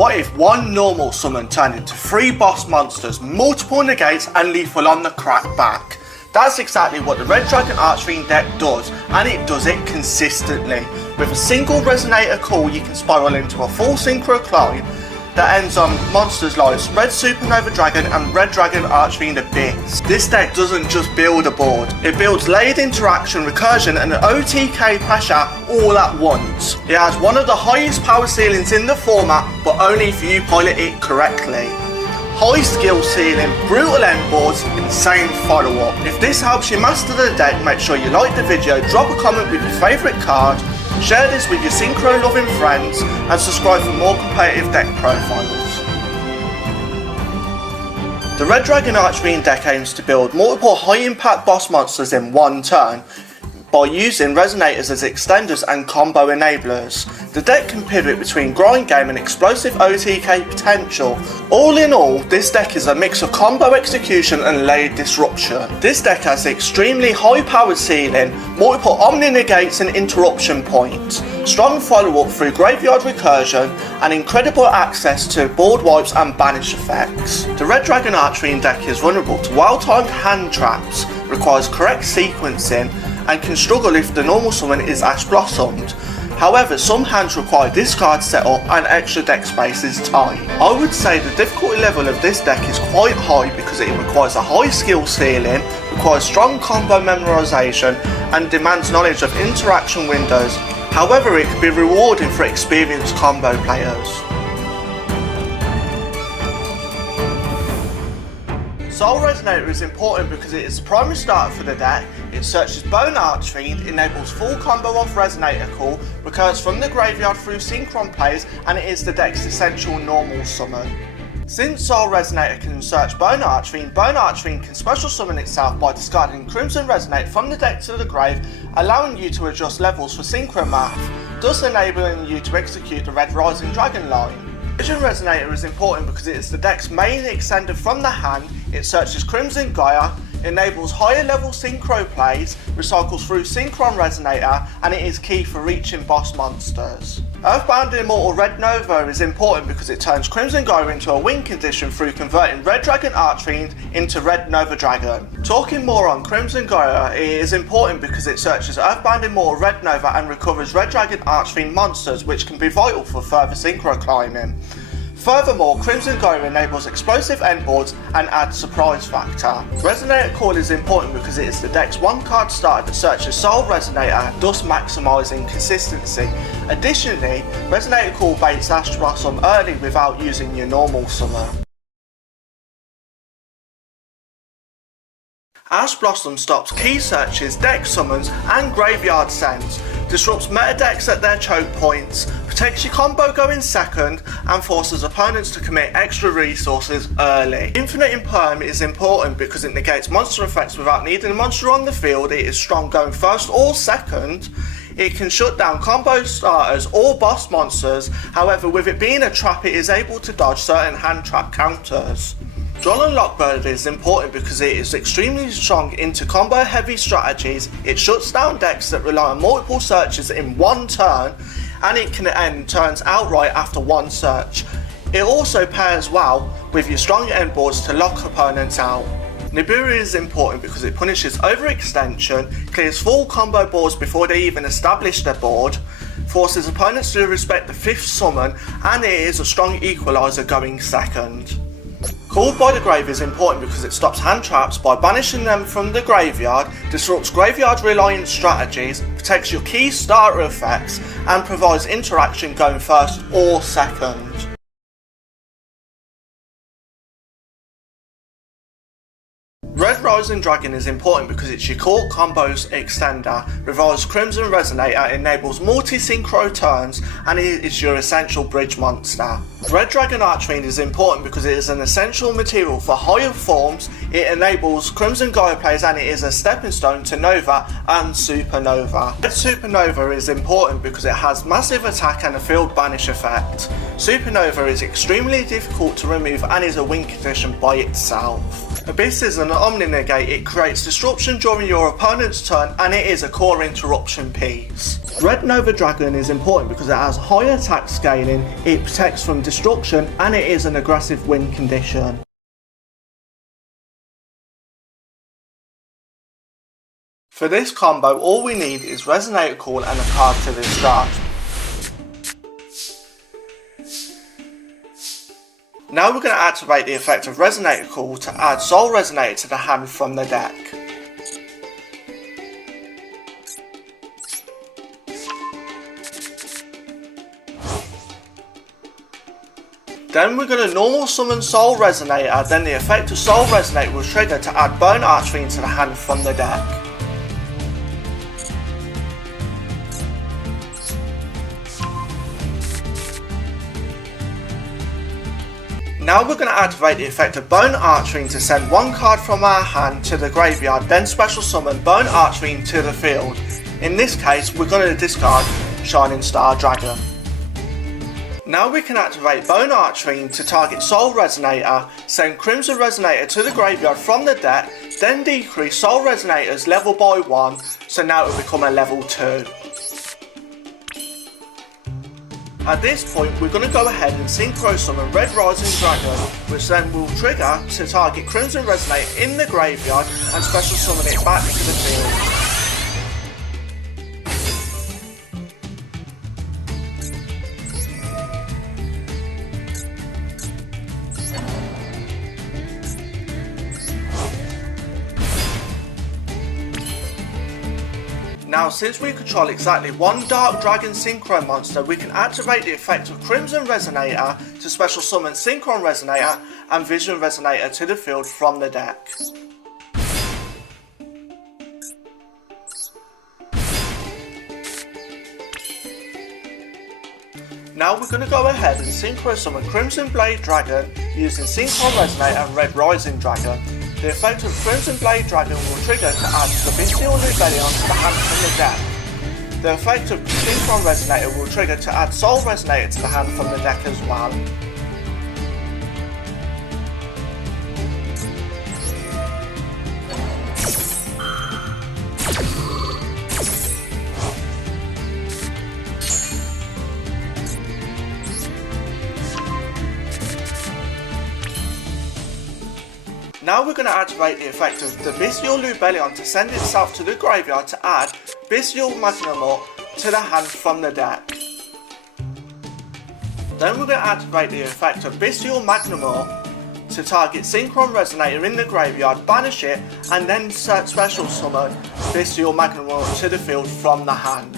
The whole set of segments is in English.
What if one normal summon turned into 3 boss monsters, multiple negates and lethal on the crackback? That's exactly what the Red Dragon Archfiend deck does, and it does it consistently. With a single Resonator Call you can spiral into a full Synchro climb that ends on monsters like Red Supernova Dragon and Red Dragon Archfiend Abyss. This deck doesn't just build a board, it builds layered interaction, recursion and OTK pressure all at once. It has one of the highest power ceilings in the format, but only if you pilot it correctly. High skill ceiling, brutal end boards, insane follow up. If this helps you master the deck, make sure you like the video, drop a comment with your favourite card, share this with your Synchro loving friends and subscribe for more competitive deck profiles. The Red Dragon Archfiend deck aims to build multiple high impact boss monsters in one turn by using resonators as extenders and combo enablers. The deck can pivot between grind game and explosive OTK potential. All in all, this deck is a mix of combo execution and layered disruption. This deck has extremely high power ceiling, multiple omni negates and interruption points, strong follow up through graveyard recursion, and incredible access to board wipes and banish effects. The Red Dragon Archfiend deck is vulnerable to well-timed hand traps, requires correct sequencing, and can struggle if the normal summon is Ash Blossomed. However, some hands require discard setup and extra deck space is tight. I would say the difficulty level of this deck is quite high because it requires a high skill ceiling, requires strong combo memorization, and demands knowledge of interaction windows. However, it can be rewarding for experienced combo players. Soul Resonator is important because it is the primary starter for the deck. It searches Bone Archfiend, enables full combo off Resonator Call, recurs from the graveyard through Synchron plays, and it is the deck's essential normal summon. Since Soul Resonator can search Bone Archfiend can special summon itself by discarding Crimson Resonate from the deck to the grave, allowing you to adjust levels for Synchro math, thus enabling you to execute the Red Rising Dragon line. Vision Resonator is important because it is the deck's main extender from the hand. It searches Crimson Gaia, enables higher level Synchro plays, recycles through Synchron Resonator, and it is key for reaching boss monsters. Earthbound Immortal Red Nova is important because it turns Crimson Gaia into a win condition through converting Red Dragon Archfiend into Red Nova Dragon. Talking more on Crimson Gaia, it is important because it searches Earthbound Immortal Red Nova and recovers Red Dragon Archfiend monsters, which can be vital for further Synchro climbing. Furthermore, Crimson Gaia enables explosive endboards and adds surprise factor. Resonator Call is important because it is the deck's one card starter that searches Soul Resonator, thus maximising consistency. Additionally, Resonator Call baits Ash Blossom early without using your normal summon. Ash Blossom stops key searches, deck summons and graveyard sends, disrupts meta decks at their choke points, protects your combo going second, and forces opponents to commit extra resources early. Infinite Imperm is important because it negates monster effects without needing a monster on the field. It is strong going first or second. It can shut down combo starters or boss monsters. However, with it being a trap, it is able to dodge certain hand trap counters. Droll and Lockbird is important because it is extremely strong into combo heavy strategies. It shuts down decks that rely on multiple searches in one turn, and it can end turns outright after one search. It also pairs well with your strong endboards to lock opponents out. Nibiru is important because it punishes overextension, clears full combo boards before they even establish their board, forces opponents to respect the 5th summon, and it is a strong equalizer going second. Called by the Grave is important because it stops hand traps by banishing them from the graveyard, disrupts graveyard reliant strategies, protects your key starter effects, and provides interaction going first or second. Red Rising Dragon is important because it's your core combos extender, revives Crimson Resonator, enables multi-synchro turns, and it is your essential bridge monster. Red Dragon Archfiend is important because it is an essential material for higher forms. It enables Crimson Gaia plays, and it is a stepping stone to Nova and Supernova. Red Supernova is important because it has massive attack and a field banish effect. Supernova is extremely difficult to remove and is a win condition by itself. Abyss is an Omni Negate. It creates disruption during your opponent's turn, and it is a core interruption piece. Red Nova Dragon is important because it has high attack scaling, it protects from destruction, and it is an aggressive win condition. For this combo, all we need is Resonator Call and a card to discard. Now we're going to activate the effect of Resonator Call to add Soul Resonator to the hand from the deck. Then we're going to normal summon Soul Resonator, then the effect of Soul Resonator will trigger to add Bone Archfiend to the hand from the deck. Now we're going to activate the effect of Bone Archfiend to send one card from our hand to the graveyard, then special summon Bone Archfiend to the field. In this case, we're going to discard Shining Star Dragon. Now we can activate Bone Archfiend to target Soul Resonator, send Crimson Resonator to the graveyard from the deck, then decrease Soul Resonator's level by 1, so now it will become a level 2. At this point, we're going to go ahead and Synchro summon Red Dragon Dragon, which then will trigger to target Crimson Resonator in the graveyard and special summon it back to the field. Now, since we control exactly one Dark Dragon Synchro monster, we can activate the effect of Crimson Resonator to special summon Synchron Resonator and Vision Resonator to the field from the deck. Now we're going to go ahead and Synchro summon Crimson Blade Dragon using Synchron Resonator and Red Rising Dragon. The effect of Crimson Blade Dragon will trigger to add the Bystial Rebellion to the hand from the deck. The effect of Synchron Resonator will trigger to add Soul Resonator to the hand from the deck as well. Now we're going to activate the effect of the Bystial Rebellion to send itself to the graveyard to add Bystial Magnamort to the hand from the deck. Then we're going to activate the effect of Bystial Magnamort to target Synchron Resonator in the graveyard, banish it, and then special summon Bystial Magnamort to the field from the hand.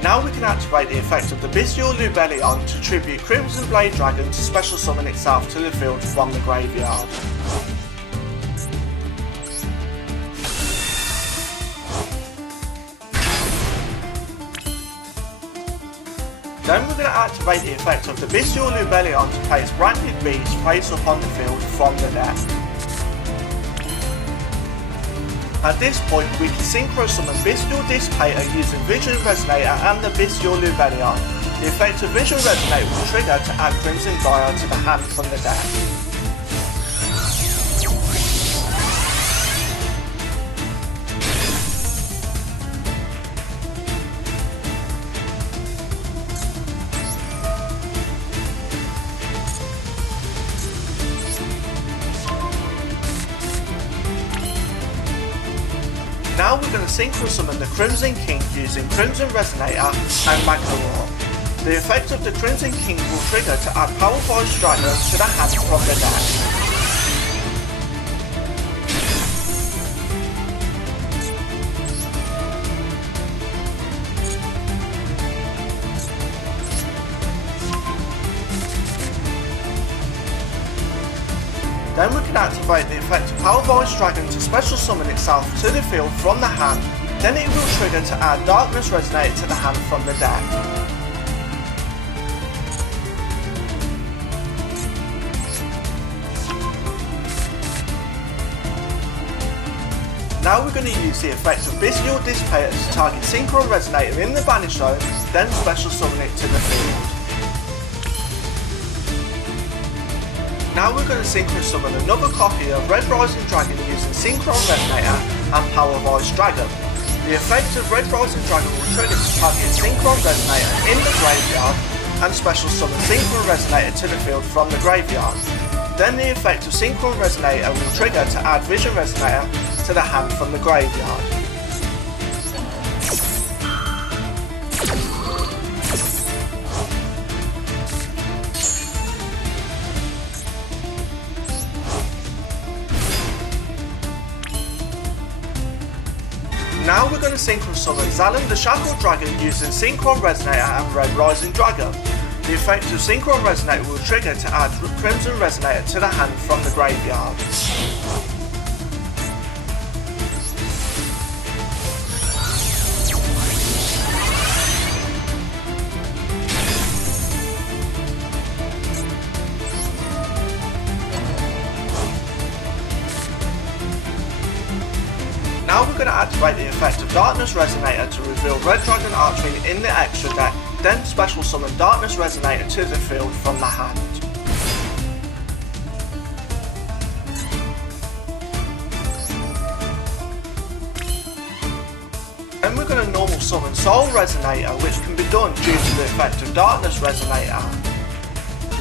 Now we can activate the effect of the Bystial Rebellion to tribute Crimson Blade Dragon to special summon itself to the field from the graveyard. Then we're going to activate the effect of the Bystial Rebellion to place Ranked Beast face up on the field from the deck. At this point, we can Synchro summon Bystial Dissipator using Vision Resonator and the Bystial Rebellion. The effect of Vision Resonator will trigger to add Crimson Dire to the hand from the deck. Now we're going to Synchro summon the Crimson King using Crimson Resonator and Magnamort. The effect of the Crimson King will trigger to add Power Voice Dragon to the hand from the deck. Then we can activate the effect of Power Voice Dragon to special summon itself to the field from the hand, then it will trigger to add Darkness Resonator to the hand from the deck. Now we're going to use the effect of Bystial Dissipator to target Synchro Resonator in the Banish Zone, then special summon it to the field. Now we're going to Synchro summon another copy of Red Rising Dragon using Synchro Resonator and Power Voice Dragon. The effect of Red Rising Dragon will trigger to target Synchro Resonator in the graveyard and special summon Synchro Resonator to the field from the graveyard. Then the effect of Synchro Resonator will trigger to add Vision Resonator to the hand from the graveyard. Now we're going to Synchro summon Zalin the Shackled Dragon using Synchro Resonator and Red Rising Dragon. The effect of Synchro Resonator will trigger to add Crimson Resonator to the hand from the graveyard. Now we're going to activate the effect of Darkness Resonator to reveal Red Dragon Archfiend in the extra deck, then special summon Darkness Resonator to the field from the hand. Then we're going to normal summon Soul Resonator, which can be done due to the effect of Darkness Resonator.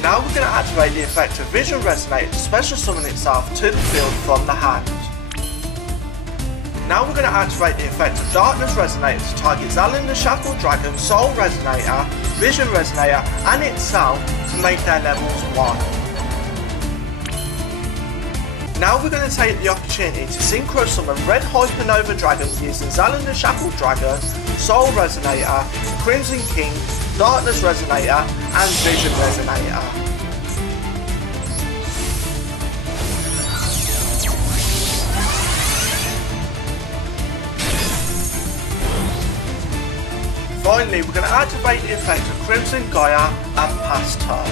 Now we're going to activate the effect of Vision Resonator to special summon itself to the field from the hand. Now we're going to activate the effect of Darkness Resonator to target Zalin the Shackled Dragon, Soul Resonator, Vision Resonator and itself to make their levels 1. Now we're going to take the opportunity to Synchro summon Red Hypernova Dragon using Zalin the Shackled Dragon, Soul Resonator, Crimson King, Darkness Resonator and Vision Resonator. Finally, we're going to activate the effect of Crimson Gaia and pass turn.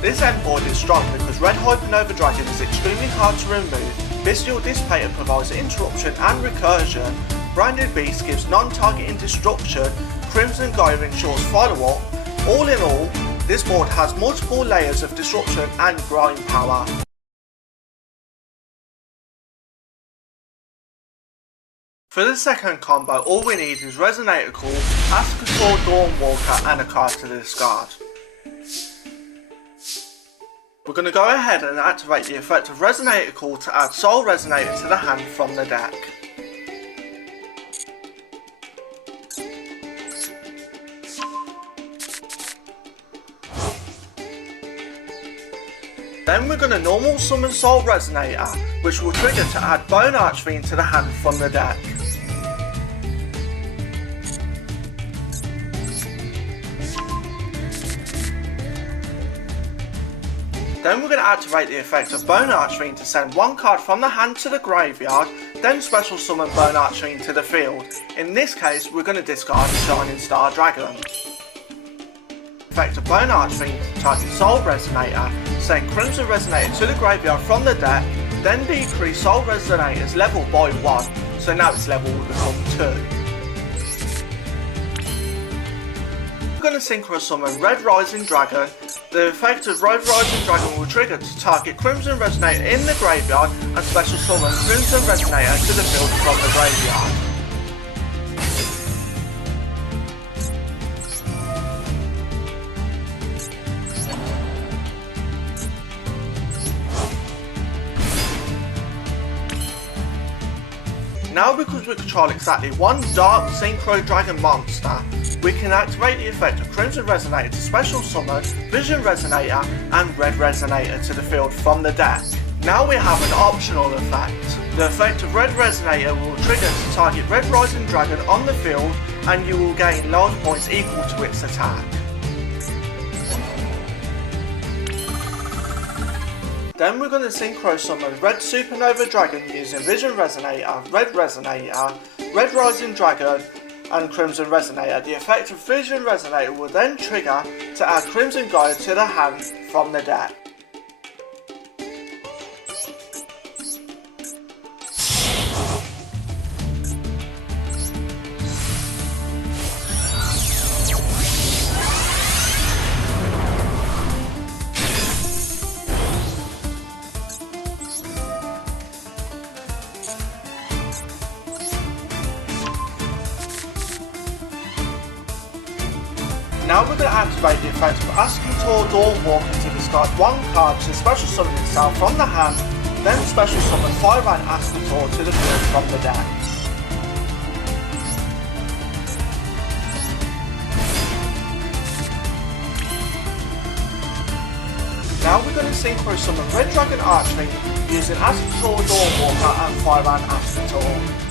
This end board is strong because Red Hypernova Dragon is extremely hard to remove, Bystial Dissipator provides interruption and recursion, Branded Beast gives non-targeting destruction, Crimson Gaia ensures follow-up. All in all, this board has multiple layers of disruption and grind power. For the second combo, all we need is Resonator Call, Ascator, Dawnwalker and a card to discard. We're going to go ahead and activate the effect of Resonator Call to add Soul Resonator to the hand from the deck. Then we're going to normal summon Soul Resonator, which will trigger to add Bone Archfiend to the hand from the deck. Then we're going to activate the effect of Bone Archfiend to send one card from the hand to the graveyard, then special summon Bone Archfiend to the field. In this case, we're going to discard Shining Star Dragon. Effect of Bone Archfiend to target Soul Resonator, send Crimson Resonator to the graveyard from the deck, then decrease Soul Resonator's level by 1, so now its level will become 2. We're going to Synchro summon Red Rising Dragon. The effect of Red Rising Dragon will trigger to target Crimson Resonator in the graveyard and special summon Crimson Resonator to the field from the graveyard. Now because we control exactly one Dark Synchro Dragon monster, we can activate the effect of Crimson Resonator to special summon Vision Resonator and Red Resonator to the field from the deck. Now we have an optional effect. The effect of Red Resonator will trigger to target Red Rising Dragon on the field and you will gain large points equal to its attack. Then we're going to Synchro summon Red Supernova Dragon using Vision Resonator, Red Resonator, Red Rising Dragon and Crimson Resonator. The effect of Vision Resonator will then trigger to add Crimson Gaia to the hand from the deck. Now we're going to activate the effect of asking Dawnwalker to discard one card to special summon itself from the hand, then special summon Fire Ant Ascator to the field from the deck. Now we're going to Synchro summon Red Dragon Archfiend using Ascator, Dawnwalker and Fire Ant Ascator.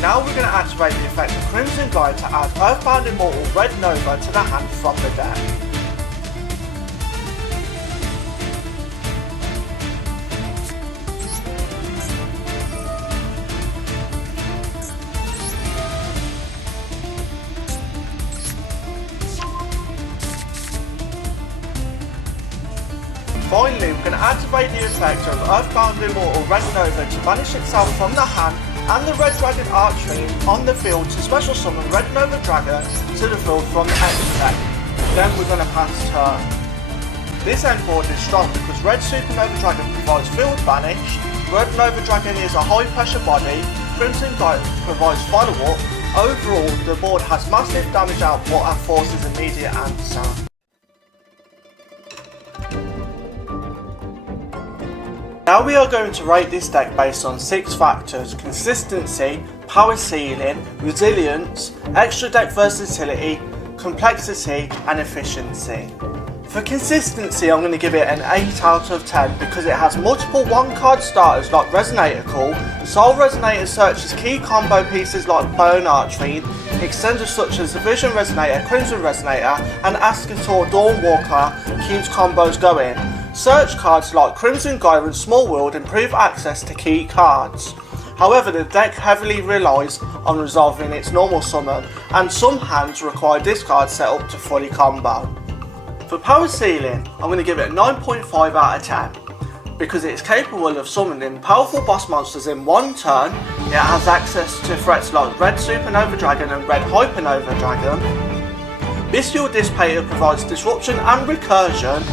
Now we're going to activate the effect of Crimson Guide to add Earthbound Immortal Red Nova to the hand from the deck. Finally, we're going to activate the effect of Earthbound Immortal Red Nova to banish itself from the hand and the Red Dragon Archfiend on the field to special summon Red Nova Dragon to the field from the extra deck. Then we're going to pass turn. This end board is strong because Red Supernova Dragon provides field banish, Red Nova Dragon is a high pressure body, Crimson Guide provides follow-up. Overall, the board has massive damage output and forces immediate answer. Now we are going to rate this deck based on 6 factors: consistency, power ceiling, resilience, extra deck versatility, complexity and efficiency. For consistency, I'm going to give it an 8 out of 10 because it has multiple one-card starters like Resonator Call, Soul Resonator searches key combo pieces like Bone Archfiend, extenders such as the Vision Resonator, Crimson Resonator and Ascator Dawnwalker keeps combos going. Search cards like Crimson Gyre and Small World improve access to key cards. However, the deck heavily relies on resolving its normal summon, and some hands require discard setup to fully combo. For power ceiling, I'm going to give it a 9.5 out of 10 because it's capable of summoning powerful boss monsters in one turn. It has access to threats like Red Supernova Dragon and Red Hypernova Dragon. Bystial Dissipator provides disruption and recursion.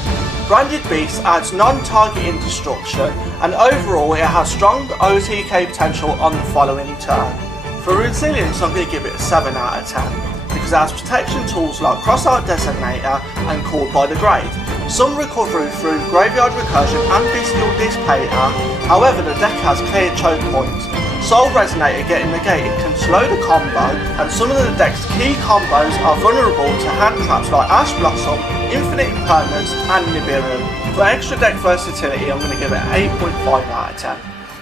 Branded Beast adds non-targeting destruction, and overall it has strong OTK potential on the following turn. For resilience, I'm going to give it a 7 out of 10 because it has protection tools like Cross-Art Designator and Called by the Grave. Some recovery through Graveyard Recursion and Bystial Dissipator. However, the deck has clear choke points. Soul Resonator getting negated can slow the combo, and some of the deck's key combos are vulnerable to hand traps like Ash Blossom, Infinite Impermanence and Nibiru. For extra deck versatility, I'm going to give it an 8.5 out of 10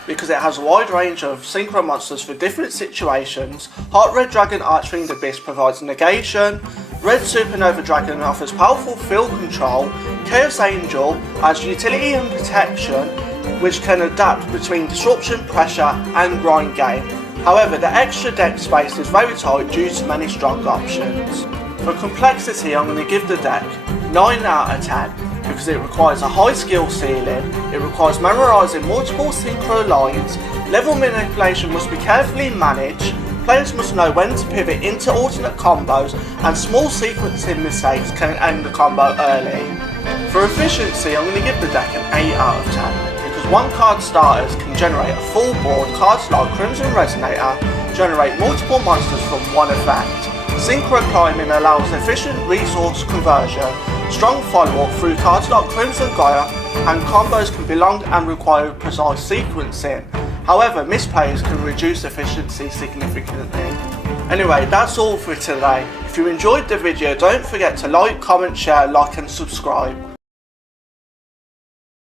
because it has a wide range of synchro monsters for different situations. Hot Red Dragon Archfiend Abyss provides negation, Red Supernova Dragon offers powerful field control, Chaos Angel adds utility and protection which can adapt between disruption, pressure and grind game. However, the extra deck space is very tight due to many strong options. For complexity, I'm going to give the deck 9 out of 10 because it requires a high skill ceiling, it requires memorising multiple synchro lines, level manipulation must be carefully managed, players must know when to pivot into alternate combos, and small sequencing mistakes can end the combo early. For efficiency, I'm going to give the deck an 8 out of 10 because one card starters can generate a full board. Cards like Crimson Resonator generate multiple monsters from one effect. Synchro climbing allows efficient resource conversion, strong follow-up through cards like Crimson Gyre, and combos can be long and require precise sequencing. However, misplays can reduce efficiency significantly. Anyway, that's all for today. If you enjoyed the video, don't forget to like, comment, share, like and subscribe.